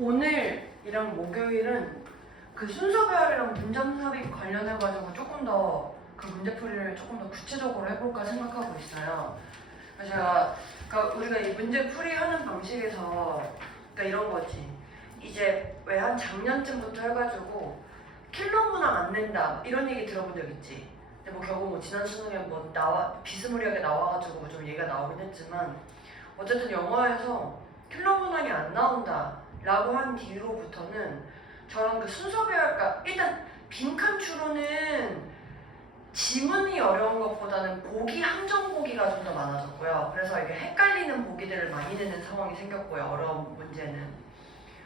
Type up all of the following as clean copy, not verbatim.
오늘이랑 목요일은 그 순서배열이랑 문장 삽입 관련해가지고 조금 더 그 문제풀이를 조금 더 구체적으로 해볼까 생각하고 있어요. 그래서 제가 그러니까 우리가 이 문제풀이 하는 방식에서 그러니까 이런 거지. 이제 왜 한 작년쯤부터 해가지고 킬러 문항 안 낸다 이런 얘기 들어본 적 있지. 근데 뭐 결국 뭐 지난 수능에 뭐 비스무리하게 나와가지고 좀 얘기가 나오긴 했지만 어쨌든 영어에서 킬러 문항이 안 나온다 라고 한 뒤로부터는 저런 그 순서 배열, 그러니까 일단 빈칸 추론은 지문이 어려운 것보다는 보기 함정 보기가 좀 더 많아졌고요. 그래서 이게 헷갈리는 보기들을 많이 내는 상황이 생겼고요. 어려운 문제는.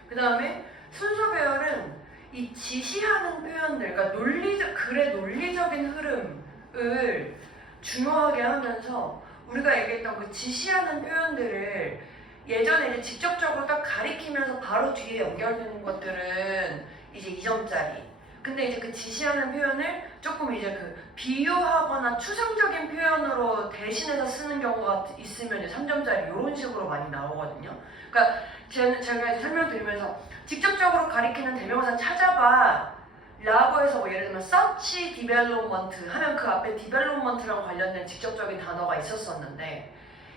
그 다음에 순서 배열은 이 지시하는 표현들, 그러니까 글의 논리적인 흐름을 중요하게 하면서 우리가 얘기했던 그 지시하는 표현들을 예전에 이제 직접적으로 딱 가리키면서 바로 뒤에 연결되는 것들은 이제 2점짜리. 근데 이제 그 지시하는 표현을 조금 이제 그 비유하거나 추상적인 표현으로 대신해서 쓰는 경우가 있으면 이제 3점짜리 이런 식으로 많이 나오거든요. 그러니까 제가 이제 설명드리면서 직접적으로 가리키는 대명사 찾아봐 라고 해서 뭐 예를 들면 search development 하면 그 앞에 development랑 관련된 직접적인 단어가 있었었는데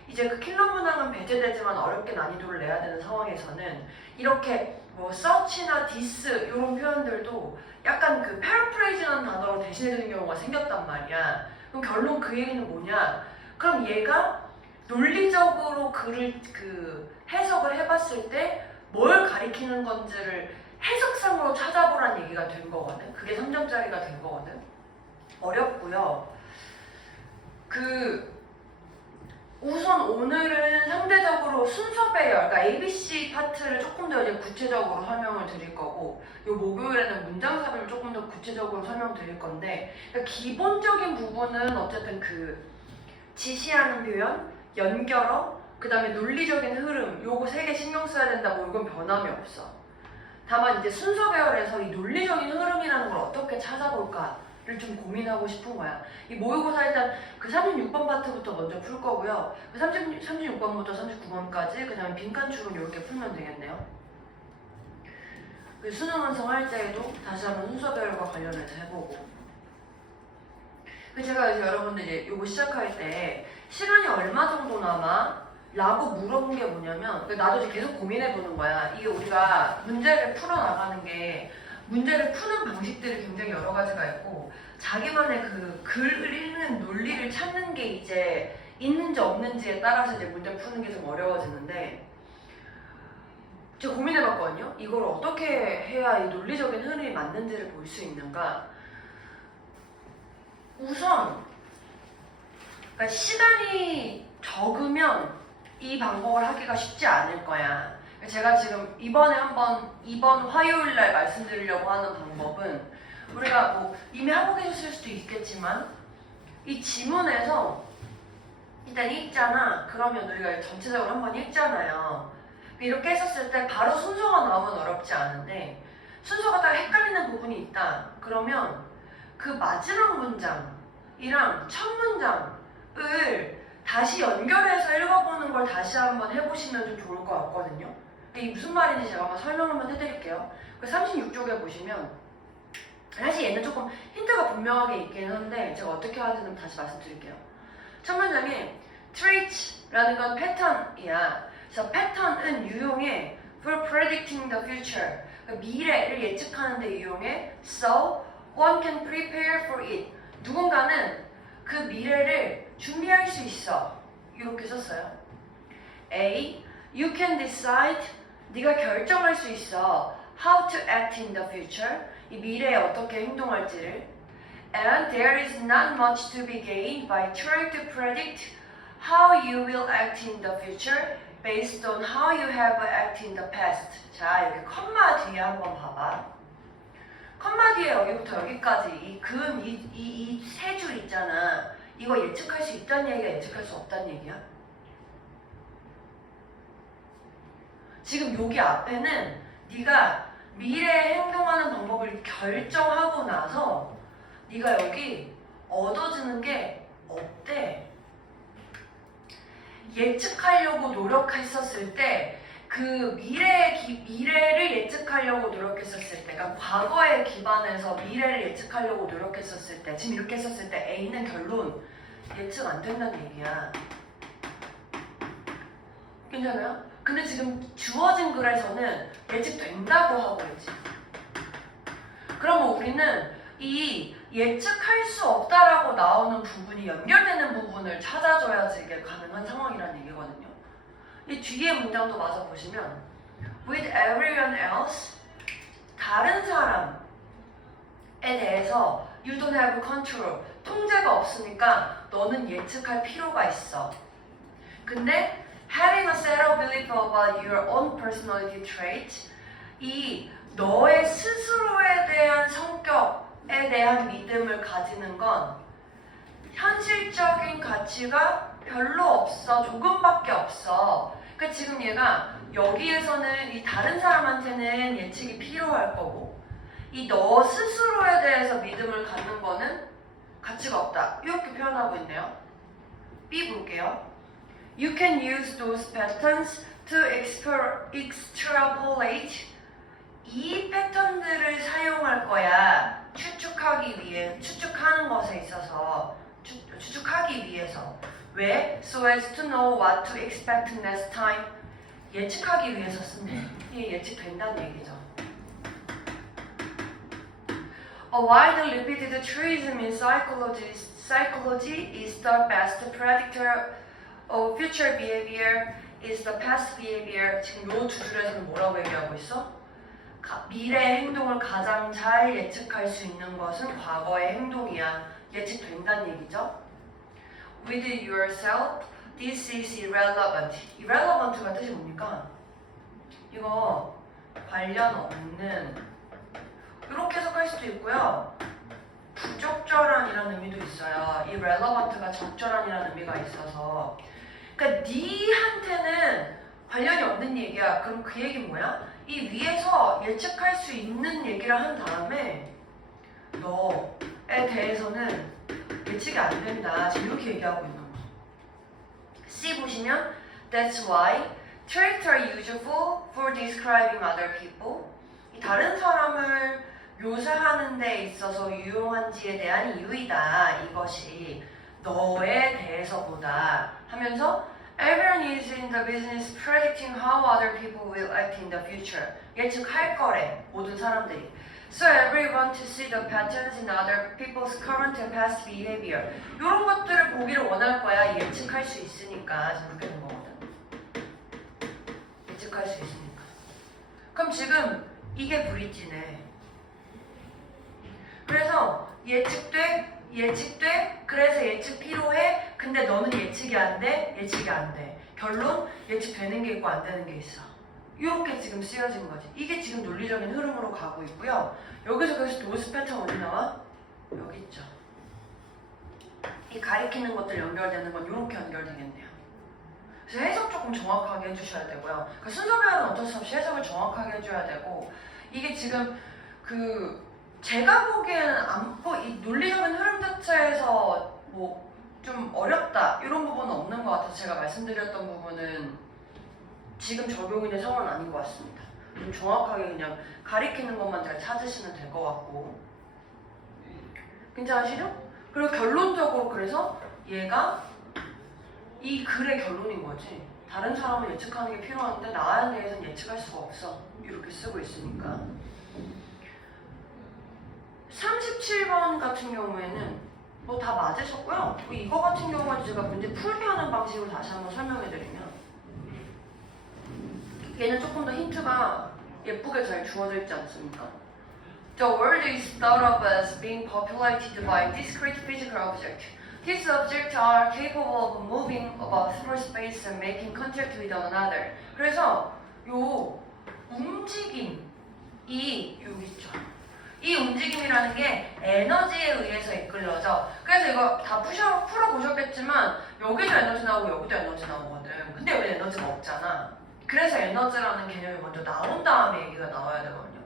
이제 그 킬러 문항은 배제되지만 어렵게 난이도를 내야 되는 상황에서는 이렇게 뭐 search나 this 이런 표현들도 약간 그 paraphrrase라는 단어로 대신해주는 경우가 생겼단 말이야. 그럼 결론 그 얘기는 뭐냐? 그럼 얘가 논리적으로 글을 그 해석을 해봤을 때 뭘 가리키는 건지를 해석상으로 찾아보라는 얘기가 된 거거든. 그게 3점짜리가 된 거거든. 어렵고요. 우선 오늘은 상대적으로 순서 배열, 그러니까 ABC 파트를 조금 더 이제 구체적으로 설명을 드릴 거고, 요 목요일에는 문장 삽입을 조금 더 구체적으로 설명드릴 건데, 그러니까 기본적인 부분은 어쨌든 그 지시하는 표현, 연결어, 그 다음에 논리적인 흐름, 요거 3개 신경 써야 된다고 이건 변함이 없어. 다만 이제 순서 배열에서 이 논리적인 흐름이라는 걸 어떻게 찾아볼까를 좀 고민하고 싶은 거야. 이 모의고사 일단 그 36번 파트부터 먼저 풀 거고요. 그 36번부터 39번까지 그 다음에 빈칸 추론 이렇게 풀면 되겠네요. 그 수능 완성할 때에도 다시 한번 순서 배열과 관련해서 해보고. 제가 이제 여러분들 이제 요거 시작할 때 시간이 얼마 정도 남아? 라고 물어본 게 뭐냐면 나도 이제 계속 고민해보는 거야. 이게 우리가 문제를 풀어나가는 게 문제를 푸는 방식들이 굉장히 여러 가지가 있고 자기만의 그 글을 읽는 논리를 찾는 게 이제 있는지 없는지에 따라서 이제 문제 푸는 게 좀 어려워지는데 제가 고민해봤거든요. 이걸 어떻게 해야 이 논리적인 흐름이 맞는지를 볼 수 있는가. 우선 그러니까 시간이 적으면 이 방법을 하기가 쉽지 않을 거야. 제가 지금 이번 화요일날 말씀드리려고 하는 방법은 우리가 뭐 이미 하고 계셨을 수도 있겠지만 이 지문에서 일단 읽잖아. 그러면 우리가 전체적으로 한번 읽잖아요. 이렇게 했었을 때 바로 순서가 나오면 어렵지 않은데 순서가 딱 헷갈리는 부분이 있다. 그러면 그 마지막 문장이랑 첫 문장을 다시 연결해서 읽어보는 걸 다시 한번 해보시면 좀 좋을 것 같거든요. 이게 무슨 말인지 제가 한번 설명 한번 해드릴게요. 그 36쪽에 보시면 사실 얘는 조금 힌트가 분명하게 있긴 한데 제가 어떻게 하는지는 다시 말씀드릴게요. 첫 문장에 traits라는 건 패턴이야. 그래서 패턴은 유용해 for predicting the future. 그러니까 미래를 예측하는 데 유용해. So one can prepare for it. 누군가는 그 미래를 준비할 수 있어. 이렇게 썼어요. A. You can decide. 네가 결정할 수 있어. How to act in the future. 이 미래에 어떻게 행동할지를. And there is not much to be gained by trying to predict how you will act in the future based on how you have acted in the past. 자, 여기 컴마 뒤에 한번 봐봐. 컴마 뒤에 여기부터 여기까지 이 세 줄 있잖아. 이거 예측할 수 있다는 얘기야, 예측할 수 없다는 얘기야? 지금 여기 앞에는 네가 미래에 행동하는 방법을 결정하고 나서 네가 여기 얻어지는 게 없대. 예측하려고 노력했었을 때 그 미래를 예측하려고 노력했었을 때, 그러니까 과거에 기반해서 미래를 예측하려고 노력했었을 때, 지금 이렇게 했었을 때 A는 결론 예측 안 된다는 얘기야. 괜찮아요? 근데 지금 주어진 글에서는 예측된다고 하고 있지. 그러면 우리는 이 예측할 수 없다라고 나오는 부분이 연결되는 부분을 찾아줘야지 이게 가능한 상황이라는 얘기거든요. 이 뒤에 문장도 마저 보시면 with everyone else, 다른 사람에 대해서 you don't have control, 통제가 없으니까 너는 예측할 필요가 있어. 근데 having a settled belief about your own personality trait, 이 너의 스스로에 대한 성격에 대한 믿음을 가지는 건 현실적인 가치가 별로 없어. 조금밖에 없어. 그러니까 지금 얘가 여기에서는 이 다른 사람한테는 예측이 필요할 거고 이 너 스스로에 대해서 믿음을 갖는 거는 가치가 없다. 이렇게 표현하고 있네요. B 볼게요. You can use those patterns to extrapolate. 이 패턴들을 사용할 거야. 추측하는 것에 있어서 추측하기 위해서. 왜? So as to know what to expect next time. 예측하기 위해서 쓴대. 이게 예측된다는 얘기죠. A widely repeated truism in psychology is the best predictor of future behavior is the past behavior. 지금 요 두 줄에서는 뭐라고 얘기하고 있어? 미래의 행동을 가장 잘 예측할 수 있는 것은 과거의 행동이야. 예측된다는 얘기죠. With yourself, this is irrelevant. irrelevant가 뜻이 뭡니까? 이거 관련 없는, 이렇게 해석할 수도 있고요. 부적절한이라는 의미도 있어요. irrelevant가 적절한이라는 의미가 있어서, 그러니까 니한테는 관련이 없는 얘기야. 그럼 그 얘기는 뭐야? 이 위에서 예측할 수 있는 얘기를 한 다음에 너에 대해서는 예측이 안 된다. 지금 이렇게 얘기하고 있는 거. C 보시면 That's why traits are useful for describing other people. 이 다른 사람을 묘사하는 데 있어서 유용한지에 대한 이유이다. 이것이 너에 대해서보다 하면서 Everyone is in the business predicting how other people will act in the future. 예측할 거래. 모든 사람들이. So everyone to see the patterns in other people's current and past behavior. 이런 것들을 보기를 원할 거야. 예측할 수 있으니까. 지금 그렇게 된 거거든. 예측할 수 있으니까. 그럼 지금 이게 브릿지네. 그래서 예측돼. 그래서 예측 필요해. 근데 너는 예측이 안 돼. 예측이 안 돼. 결론 예측되는 게 있고 안 되는 게 있어. 이렇게 지금 쓰여진 거지. 이게 지금 논리적인 흐름으로 가고 있고요. 여기서 그래서 도스 패턴 어디 나와? 여기 있죠. 이 가리키는 것들 연결되는 건 이렇게 연결되겠네요. 그래서 해석 조금 정확하게 해주셔야 되고요. 그러니까 순서별은 어쩔 수 없이 해석을 정확하게 해줘야 되고, 이게 지금 제가 보기에는 이 논리적인 흐름 자체에서 뭐 좀 어렵다 이런 부분은 없는 것 같아서 제가 말씀드렸던 부분은 지금 적용 있는 상황은 아닌 것 같습니다. 좀 정확하게 그냥 가리키는 것만 잘 찾으시면 될 것 같고. 괜찮으시죠? 그리고 결론적으로 그래서 얘가 이 글의 결론인 거지. 다른 사람을 예측하는 게 필요한데 나에 대해서는 예측할 수가 없어. 이렇게 쓰고 있으니까. 37번 같은 경우에는 뭐 다 맞으셨고요. 이거 같은 경우는 제가 문제 풀게 하는 방식으로 다시 한번 설명해드리면 얘는 조금 더 힌트가 예쁘게 잘 주어져 있지 않습니까? The world is thought of as being populated by discrete physical objects. These objects are capable of moving about through space and making contact with one another. 그래서 요 움직임이 여기 있죠. 이 움직임이라는 게 에너지에 의해서 이끌려져. 그래서 이거 다 풀어보셨겠지만 여기도 에너지 나오고 여기도 에너지 나오거든. 근데 여기 에너지가 없잖아. 그래서 에너지라는 개념이 먼저 나온 다음에 얘기가 나와야 되거든요.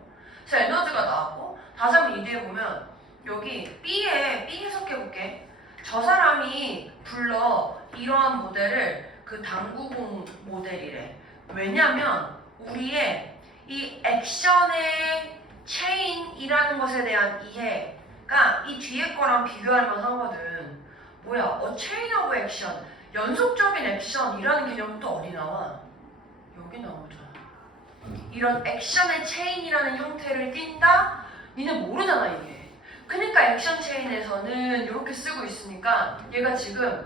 그래서 에너지가 나왔고 다시 한번 이 뒤에 보면 여기 B 해석해볼게. 저 사람이 불러 이러한 모델을 그 당구공 모델이래. 왜냐면 우리의 이 액션의 체인이라는 것에 대한 이해가 이 뒤에 거랑 비교할 만하거든. 뭐야? A chain of action. 연속적인 액션이라는 개념은 또 어디 나와? 여기 나오잖아. 이런 액션의 체인이라는 형태를 띈다? 니네 모르잖아 이게. 그러니까 액션 체인에서는 이렇게 쓰고 있으니까 얘가 지금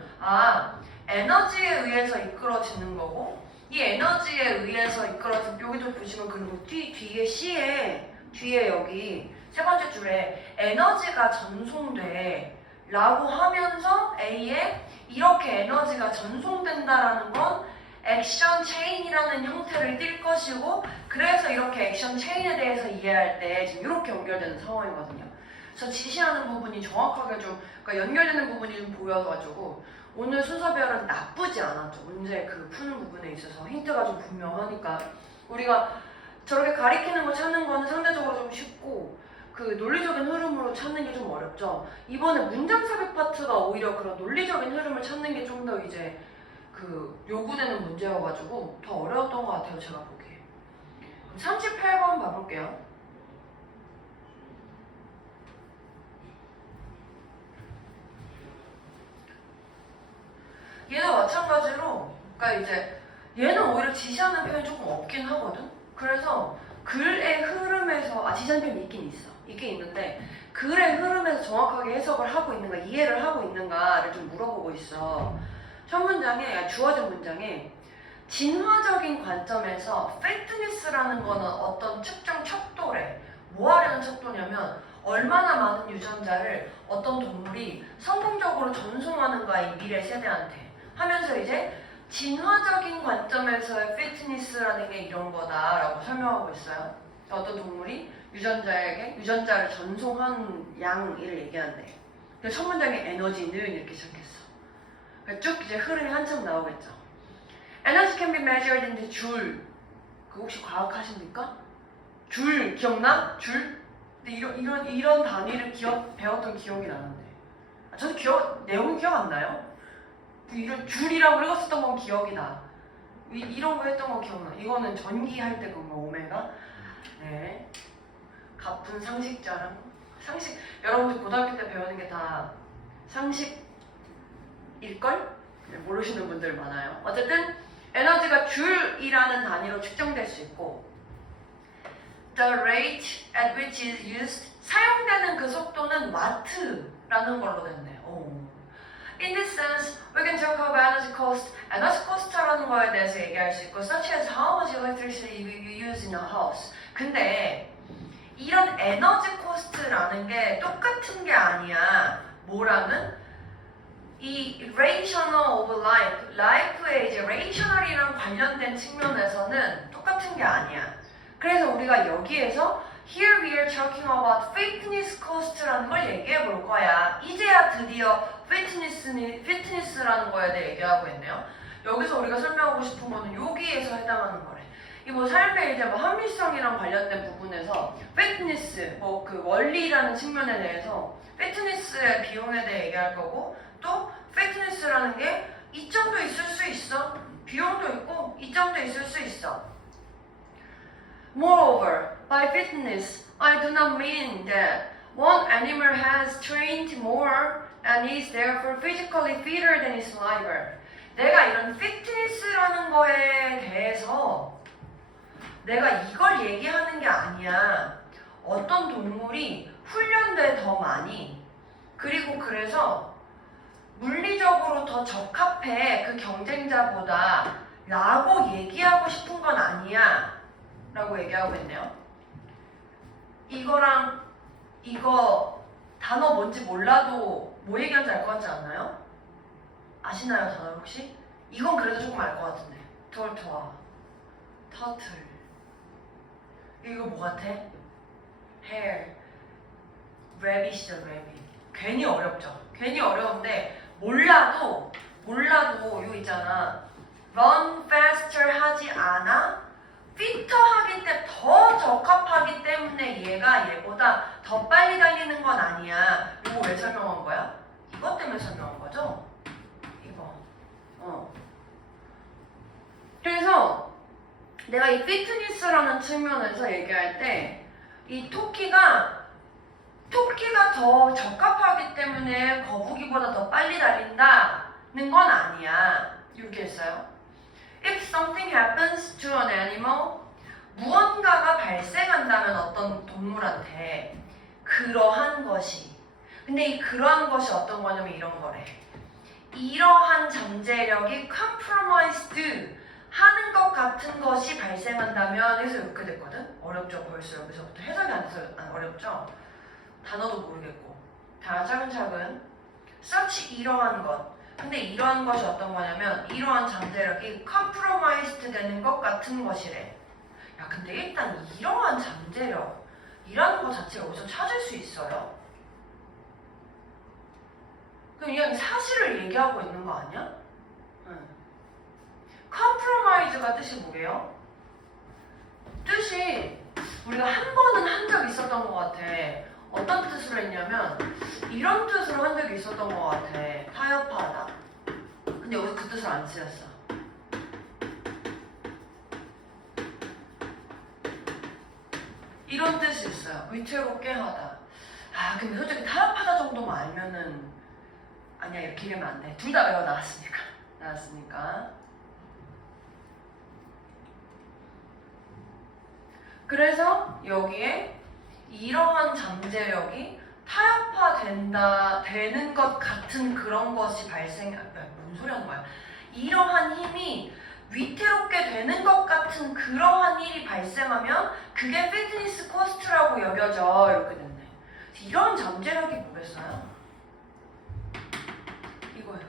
에너지에 의해서 이끌어지는 거고 이 에너지에 의해서 이끌어진 여기도 보시면 그리고 뒤에 뒤에 여기 세 번째 줄에 에너지가 전송돼 라고 하면서 A에 이렇게 에너지가 전송된다라는 건 액션 체인이라는 형태를 띌 것이고 그래서 이렇게 액션 체인에 대해서 이해할 때 지금 이렇게 연결되는 상황이거든요. 그래서 지시하는 부분이 정확하게 좀 그러니까 연결되는 부분이 좀 보여가지고 오늘 순서별은 나쁘지 않았죠. 문제 그 푸는 부분에 있어서 힌트가 좀 분명하니까 우리가 저렇게 가리키는 거 찾는 거는 상대적으로 좀 쉽고 그 논리적인 흐름으로 찾는 게 좀 어렵죠. 이번에 문장 삽입 파트가 오히려 그런 논리적인 흐름을 찾는 게 좀 더 이제 그 요구되는 문제여가지고 더 어려웠던 것 같아요. 제가 보기에. 38번 봐볼게요. 얘도 마찬가지로 그러니까 이제 얘는 오히려 지시하는 표현이 조금 없긴 하거든. 그래서 글의 흐름에서 지시하는 표현이 있긴 있는데 글의 흐름에서 정확하게 해석을 하고 있는가 이해를 하고 있는가를 좀 물어보고 있어. 첫 문장에 주어진 문장에 진화적인 관점에서 피트니스라는 거는 어떤 측정 척도래. 뭐 하려는 척도냐면 얼마나 많은 유전자를 어떤 동물이 성공적으로 전송하는가 이 미래 세대한테 하면서 이제 진화적인 관점에서의 피트니스라는 게 이런 거다라고 설명하고 있어요. 어떤 동물이 유전자에게 유전자를 전송한 양을 얘기하는데 첫 문장의 에너지는 이렇게 시작했어. 쭉 이제 흐름이 한참 나오겠죠. Energy can be measured in the joule. 그거 혹시 과학하십니까? 줄 기억나? 줄? 근데 이런 단위를 배웠던 기억이 나는데 저도 내용이 기억 안 나요? 이런 줄이라고 읽었었던 건 기억이 나. 이런 거 했던 거 기억나. 이거는 전기 할 때 그거 오메가. 네. 가쁜 상식자랑 상식 여러분들 고등학교 때 배우는 게 다 상식일걸? 네, 모르시는 분들 많아요. 어쨌든 에너지가 줄이라는 단위로 측정될 수 있고 the rate at which is used 사용되는 그 속도는 와트라는 걸로 됐네. In this sense, we can talk about energy cost. 에너지 코스트라는 거에 대해서 얘기할 수 있고 such as how much electricity you use in a house. 근데 이런 에너지 코스트라는 게 똑같은 게 아니야. 뭐라는? 이 rational of life, life의 이제 rational이랑 관련된 측면에서는 똑같은 게 아니야. 그래서 우리가 여기에서 Here we are talking about fitness cost라는 걸 얘기해 볼 거야. 이제야 드디어 fitness라는 거에 대해 얘기하고 있네요. 여기서 우리가 설명하고 싶은 거는 여기에서 해당하는 거래. 이 뭐 삶의 이제 뭐 합리성이랑 관련된 부분에서 fitness, 뭐 그 원리라는 측면에 대해서 fitness의 비용에 대해 얘기할 거고 또 fitness라는 게 이점도 있을 수 있어. 비용도 있고 이점도 있을 수 있어. Moreover, by fitness, I do not mean that one animal has trained more and is therefore physically fitter than its neighbor. 내가 이런 fitness라는 거에 대해서 내가 이걸 얘기하는 게 아니야. 어떤 동물이 훈련돼 더 많이 그리고 그래서 물리적으로 더 적합해 그 경쟁자보다 라고 얘기하고 싶은 건 아니야 라고 얘기하고 있네요. 이거랑 이거 단어 뭔지 몰라도 뭐 얘기하는지 알 것 같지 않나요? 아시나요 단어 혹시? 이건 그래도 조금 알 것 같은데 톨토아, 터틀 이거 뭐 같아? hair, rabbit이죠 rabbit. 괜히 어렵죠? 괜히 어려운데 몰라도 이거 있잖아 run faster 하지 않아? 피터하기 때문에 더 적합하기 때문에 얘가 얘보다 더 빨리 달리는 건 아니야. 이거 왜 설명한 거야? 이것 때문에 설명한 거죠? 이거. 그래서 내가 이 피트니스라는 측면에서 얘기할 때 이 토끼가 더 적합하기 때문에 거북이보다 더 빨리 달린다는 건 아니야. 이렇게 했어요. If something happens to an animal, 무언가가 발생한다면 어떤 동물한테 그러한 것이, 근데 이 그러한 것이 어떤 거냐면 이런 거래. 이러한 잠재력이 compromised 하는 것 같은 것이 발생한다면 해서 이렇게 됐거든? 어렵죠? 벌써 여기서부터 해석이 안 돼서 어렵죠? 단어도 모르겠고 다 차근차근 such 이러한 것. 근데 이러한 것이 어떤 거냐면 이러한 잠재력이 compromised 되는 것 같은 것이래. 야 근데 일단 이러한 잠재력이라는 것 자체가 어디서 찾을 수 있어요? 그럼 그냥 사실을 얘기하고 있는 거 아니야? compromise가 뜻이 뭐게요? 뜻이 우리가 한 번은 한 적이 있었던 것 같아. 어떤 뜻으로 했냐면 이런 뜻으로 한 적이 있었던 것 같아. 타협하다. 근데 여기서 그 뜻을 안 쓰였어. 이런 뜻이 있어요. 위태롭게 하다. 아 근데 솔직히 타협하다 정도만 알면은 아니야 이렇게 이러면 안 돼. 둘 다 외워 나왔으니까. 그래서 여기에 이러한 잠재력이 타협화되는 것 같은 그런 것이 뭔 소리 하는 거야? 이러한 힘이 위태롭게 되는 것 같은 그러한 일이 발생하면 그게 피트니스 코스트라고 여겨져. 이렇게 됐네. 이런 잠재력이 뭐겠어요? 이거예요.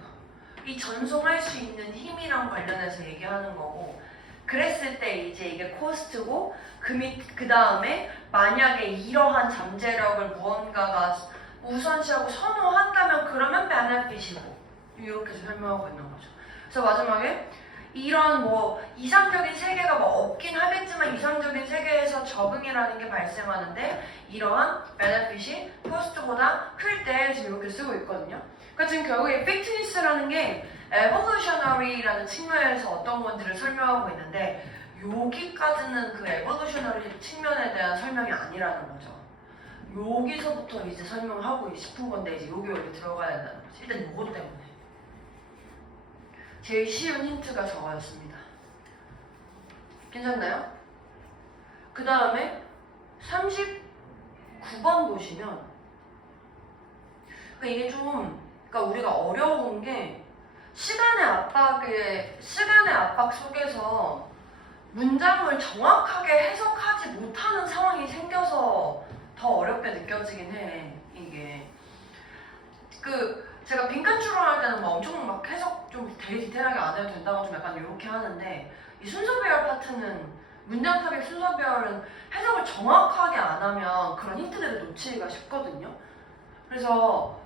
이 전송할 수 있는 힘이랑 관련해서 얘기하는 거고, 그랬을 때 이제 이게 코스트고 그 다음에 만약에 이러한 잠재력을 무언가가 우선시하고 선호한다면 그러면 베네핏이고 이렇게 설명하고 있는 거죠. 그래서 마지막에 이런 이상적인 세계가 없긴 하겠지만 이상적인 세계에서 적응이라는 게 발생하는데 이러한 베네핏이 코스트보다 클 때 지금 이렇게 쓰고 있거든요. 그러니까 지금 결국에 피트니스라는 게 evolutionary라는 측면에서 어떤 건지를 설명하고 있는데 여기까지는 그 evolutionary 측면에 대한 설명이 아니라는 거죠. 여기서부터 이제 설명하고 싶은 건데 이제 여기 들어가야 된다는 거지. 일단 요거 때문에. 제일 쉬운 힌트가 저거였습니다. 괜찮나요? 그 다음에 39번 보시면 그러니까 이게 그러니까 우리가 어려운 게 시간의 압박 속에서 문장을 정확하게 해석하지 못하는 상황이 생겨서 더 어렵게 느껴지긴 해. 이게 제가 빈칸 추론할 때는 엄청 해석 좀 되게 디테일하게 안 해도 된다고 좀 약간 이렇게 하는데 이 순서 배열 파트는 문장 삽입 순서 배열은 해석을 정확하게 안 하면 그런 힌트들을 놓치기가 쉽거든요. 그래서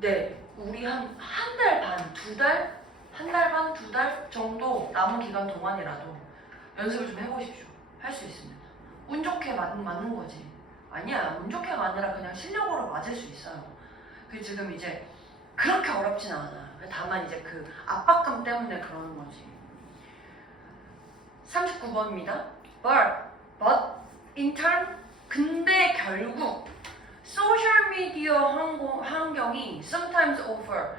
네. 우리 한 달 반, 두 달 정도 남은 기간 동안이라도 연습을 좀 해보십시오. 할 수 있습니다. 운 좋게 맞는 거지. 아니야, 운 좋게가 아니라 그냥 실력으로 맞을 수 있어요. 지금 이제 그렇게 어렵진 않아. 다만 이제 그 압박감 때문에 그러는 거지. 39번입니다. But in turn, 근데 결국 소셜미디어 환경이 sometimes offer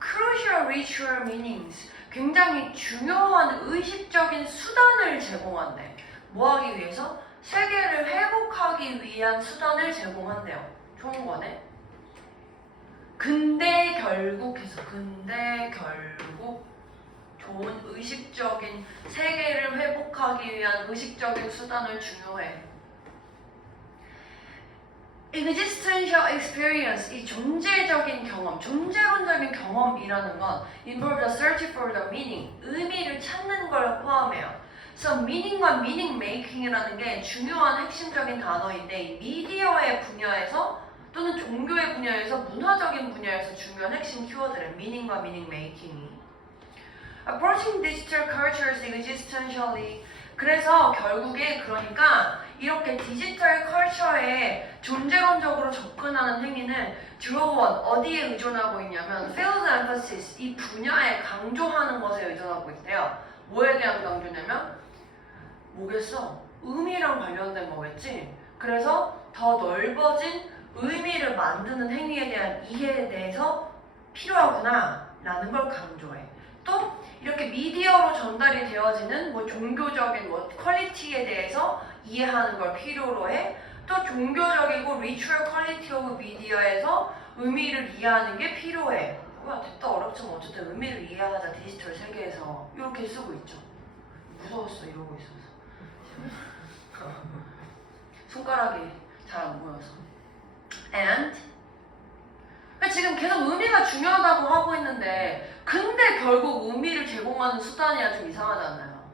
crucial ritual meanings, 굉장히 중요한 의식적인 수단을 제공한대. 뭐 하기 위해서? 세계를 회복하기 위한 수단을 제공한대요. 좋은 거네. 근데 결국 좋은 의식적인 세계를 회복하기 위한 의식적인 수단을 중요해. existential experience, 이 존재적인 경험, 존재론적인 경험이라는 건 involve the search for the meaning, 의미를 찾는 걸 포함해요. 그래서 meaning과 meaning making이라는 게 중요한 핵심적인 단어인데 이 미디어의 분야에서 또는 종교의 분야에서 문화적인 분야에서 중요한 핵심 키워드래. meaning과 meaning making이. Approaching digital cultures existentially. 그래서 결국에 그러니까 이렇게 디지털 컬처에 존재론적으로 접근하는 행위는 주로 어디에 의존하고 있냐면 field emphasis, 이 분야에 강조하는 것에 의존하고 있대요. 뭐에 대한 강조냐면 뭐겠어? 의미랑 관련된 거겠지? 그래서 더 넓어진 의미를 만드는 행위에 대한 이해에 대해서 필요하구나 라는 걸 강조해. 또 이렇게 미디어로 전달이 되어지는 뭐 종교적인 뭐 퀄리티에 대해서 이해하는 걸 필요로 해. 또 종교적이고 ritual quality of media에서 의미를 이해하는 게 필요해. 뭐야 됐다 어렵지만 어쨌든 의미를 이해하자 디지털 세계에서 이렇게 쓰고 있죠. 무서웠어 이러고 있어서. 손가락이 잘 안 보여서. And 그러니까 지금 계속 의미가 중요하다고 하고 있는데 근데 결국 의미를 제공하는 수단이야 좀 이상하지 않나요?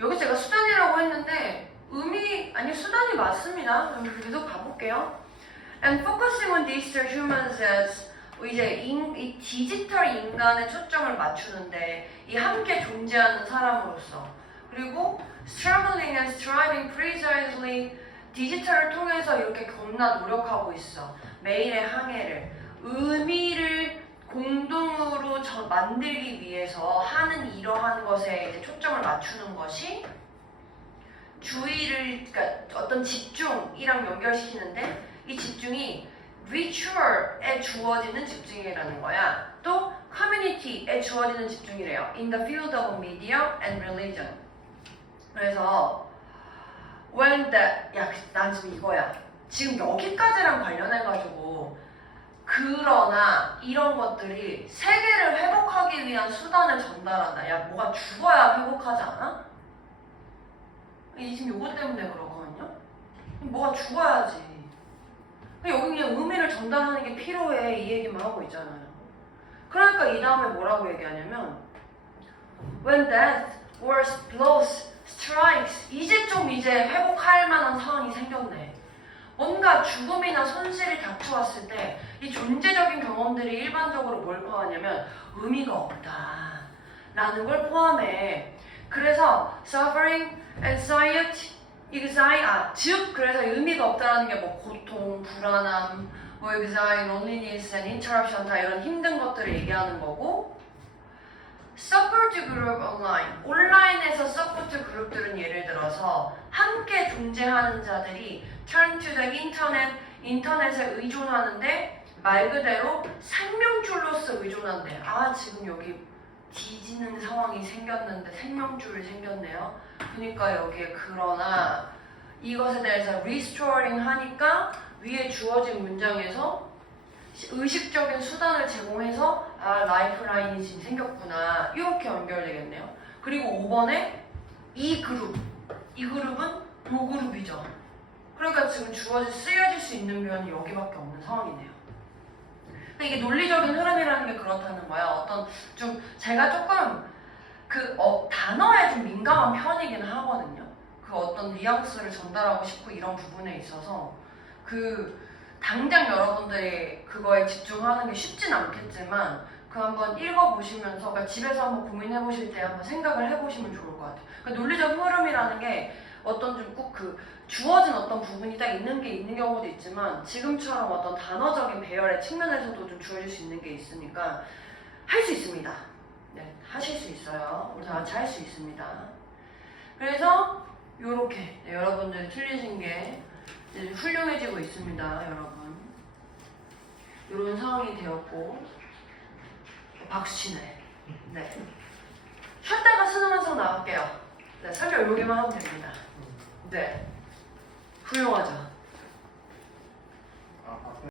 여기 제가 수단이라고 했는데 아니 수단이 맞습니다. 그럼 계속 가볼게요. And focusing on digital humans as 이제 이 디지털 인간에 초점을 맞추는데 이 함께 존재하는 사람으로서 그리고 struggling and striving precisely 디지털을 통해서 이렇게 겁나 노력하고 있어. 매일의 항해를 의미를 공동으로 만들기 위해서 하는 이러한 것에 이제 초점을 맞추는 것이 그러니까 어떤 집중이랑 연결시키는데 이 집중이 ritual에 주어지는 집중이라는 거야. 또 community에 주어지는 집중이래요. In the field of media and religion. 그래서 난 지금 이거야. 지금 여기까지랑 관련해가지고 그러나 이런 것들이 세계를 회복하기 위한 수단을 전달한다. 야 뭐가 죽어야 회복하지 않아? 지금 요거 때문에 그러거든요. 뭐가 죽어야지. 여기 그냥 의미를 전달하는 게 필요해 이 얘기만 하고 있잖아요. 그러니까 이 다음에 뭐라고 얘기하냐면 When death, wars, blows, strikes 이제 회복할 만한 상황이 생겼네. 뭔가 죽음이나 손실이 닥쳐왔을 때 이 존재적인 경험들이 일반적으로 뭘 포함하냐면 의미가 없다 라는 걸 포함해. 그래서 suffering, anxiety, 즉 그래서 의미가 없다라는 게 뭐 고통, 불안함, 뭐 anxiety, loneliness, and interruption 다 이런 힘든 것들을 얘기하는 거고 support group online 온라인에서 서포트 그룹들은 예를 들어서 함께 존재하는 자들이 turn to the internet 인터넷에 의존하는데 말 그대로 생명줄로서 의존한대. 지금 여기 뒤지는 상황이 생겼는데 생명줄이 생겼네요. 그러니까 여기에 그러나 이것에 대해서 restoring 하니까 위에 주어진 문장에서 의식적인 수단을 제공해서 라이프라인이 지금 생겼구나 이렇게 연결되겠네요. 그리고 5번에 이 그룹은 요 그룹이죠. 그러니까 지금 쓰여질 수 있는 표현이 여기밖에 없는 상황이네요. 이게 논리적인 흐름이라는 게 그렇다는 거야. 제가 조금 단어에 좀 민감한 편이긴 하거든요. 어떤 뉘앙스를 전달하고 싶고 이런 부분에 있어서 당장 여러분들이 그거에 집중하는 게 쉽진 않겠지만 한번 읽어보시면서 그러니까 집에서 한번 고민해보실 때 한번 생각을 해보시면 좋을 것 같아요. 논리적 흐름이라는 게 좀 꼭 주어진 어떤 부분이 딱 있는 경우도 있지만 지금처럼 어떤 단어적인 배열의 측면에서도 좀 주어질 수 있는 게 있으니까 할 수 있습니다. 네, 하실 수 있어요. 우리 다 같이 할 수 있습니다. 그래서 요렇게 여러분들이 틀리신 게 이제 훌륭해지고 있습니다, 여러분. 이런 상황이 되었고 박수치네. 네. 쉬었다가 수능 완성 나갈게요. 네, 설명 여기만 하면 됩니다. 네. 훌륭하죠.